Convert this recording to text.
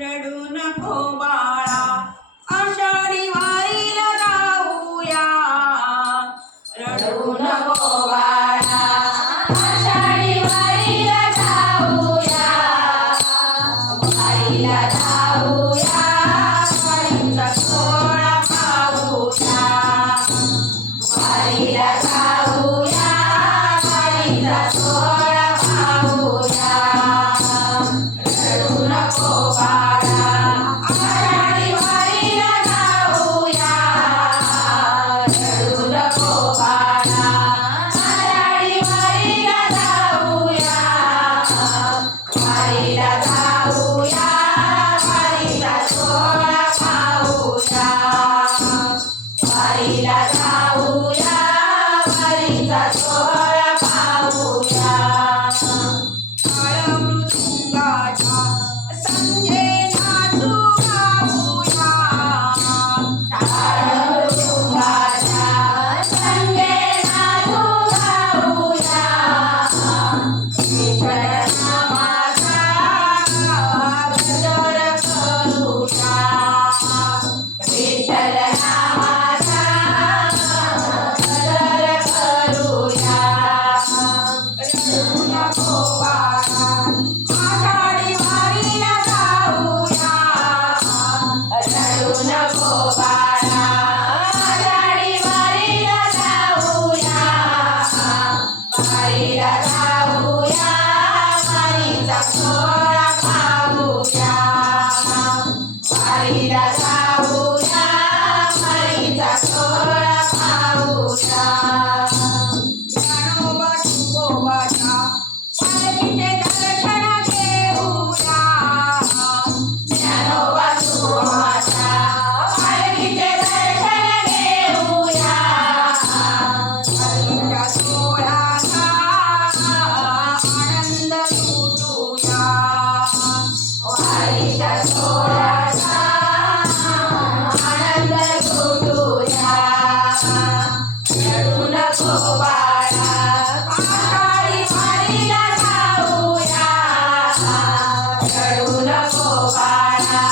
रडू नको बाळा आषाढी वारीला जाऊया रडू नको बाळा आषाढी वारीला जाऊया वारीला जाऊया वारीचा सोहळा पाहूया वारीला जाऊया वारीचा सोहळा पाहूया रडू नको बाळा आषाढी वारीला जाऊया रडू नको बाळा आषाढी वारीला जाऊया वारीला जाऊया वारीचा सोहळा पाहूया वारीला जाऊया वारीचा सोहळा पाहूया मृदुंगाच्या संगे नाचू गाऊया मृदुंगाच्या संगे नाचू गाऊया विठ्ठल नामाचा गजर करूया विठ्ठल नामाचा गजर करूया रडू नको बाळा आषाढी वारीला जाऊया रडू नको बाळा आषाढी वारीला जाऊया वारीला जाऊया वारीचा सोहळा पाहूया वारीला जाऊया वारीचा सोहळा पाहूया ज्ञानोबा तुकोबाच्या पालखीचे दर्शन घेऊया ज्ञानोबा तुकोबाच्या पालखीचे दर्शन घेऊया वारीच्या सोहळ्याचा आनंद लुटूया वारीच्या सोहळ्याचा आनंद लुटूया रडू नको बाळा आषाढी वारीला जाऊया रडू नको बाळा